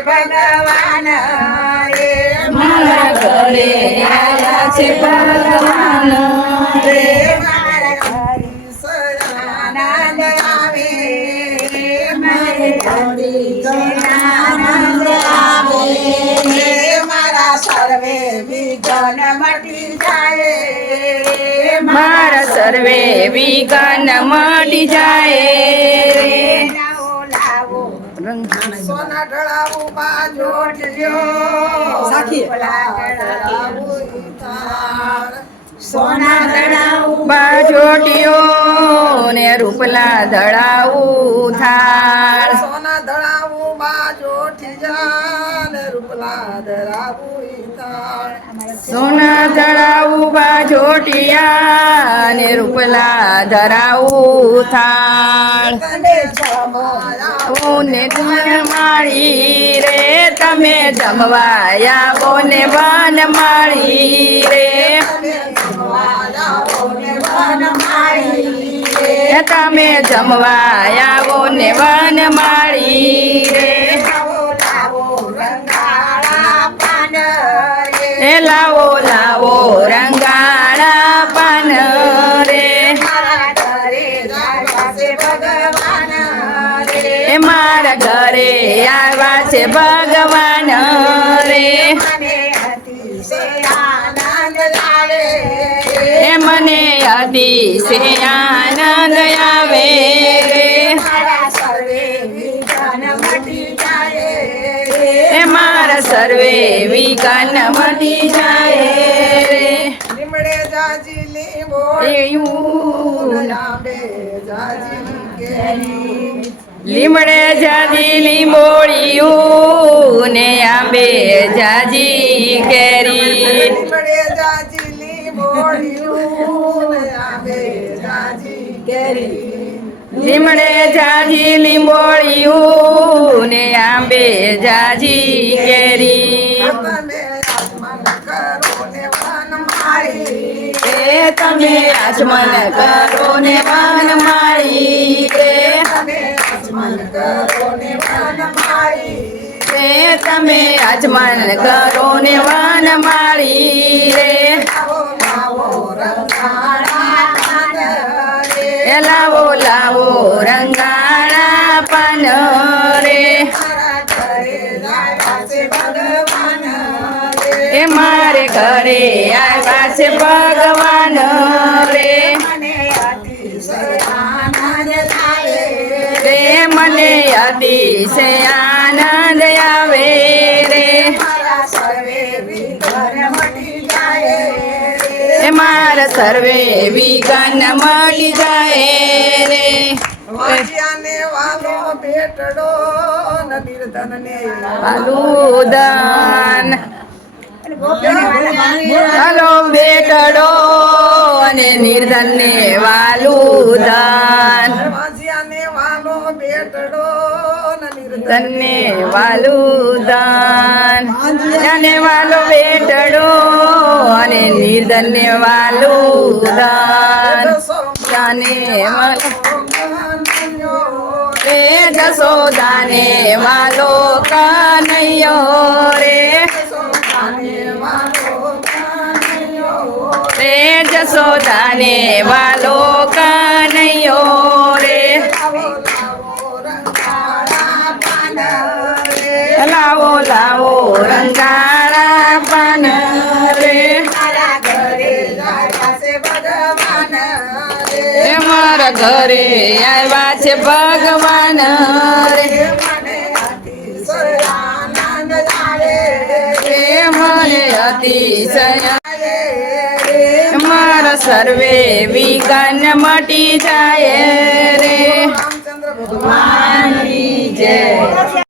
ભગવાન રે મારા ઘરે આવ્યા છે ભગવાન રે મારા આનંદ આવે મારે આનંદ આવે મારા સર્વે વિઘ્ન મટી જાય મારા સર્વે વિઘ્ન મટી જાય રે લાવો સોના ઢળાવું બાજો સોના ઢળાવું બાજોટીઓ ને રૂપલા ધડાવું થાળ સોના ધડાવું બાજોઠી જાને રૂપલા ધરાવું તાળ સોના ધડાવું બાજોટિયા ને રૂપલા ધરાવું થાળ તને જમાયા ને તમે માળી રે તમે જમવાયા બોને વન માળી રે તમે જમવાયા બોને વન માળી રે એ લાવો લાવો રંગાળા પાન રે એ મારા ઘરે આવ્યા છે ભગવાન રે એ મને અતિશય આનંદ આવે રે એ મારા સર્વે વિઘ્ન મટી જાય રે લીમડે જાજી લીંબો એવું લાંબે જાજી કેરી લીમડે જાજી લીંબોળિયું ને આંબે જાજી કેરી લીમડે જાજી લીંબોળિયું ને આંબે જાજી કેરી લીમડે જાજી લીંબોળિયું ને આંબે જાજી કેરી તમે આત્મન કરો ને વન માળી એ તમે આચમન કરો ને વન માળી રે તમે આત્મન કરો ને વન માળી એ તમે આચમન કરો ને વન માળી રે લાવો લાવો રંગાળા પાન રે એ લાવો લાવો રંગાળા પાન રે મારા ઘરે લાવ્યા છે ભગવાન રે એ મારે ઘરે આવ્યા છે ભગવાન રે મને અતિશય આનંદ થાય રે મને અતિશય આનંદ આવે રે મારા સર્વે વિઘ્ન મટી જાય એ મારા સર્વે વિઘ્ન મટી જાય રે વાજ્યાને વાલો ભેટડો ન નિર્ધનને આલુદાન હાલો બેટડો અને નિર્ધનને વાલુદાન વાજ્યાને વાલો ભેટડો ન નિર્ધન તને વાલુદાન અને વાલો બેટડો અને નિર્ધનને વાલુદાન જાને વાલો રે જસોદાને વાલો કનૈયો રે રે જસોદાને વાલો કનૈયો રે લાવો લાવો રંગાળા પાન રે એ મારા ઘરે આવ્યા છે ભગવાન રે એ મને અતિશય મારા સર્વે વિઘ્ન મટી જાય રે રામચંદ્ર ભગવાન જય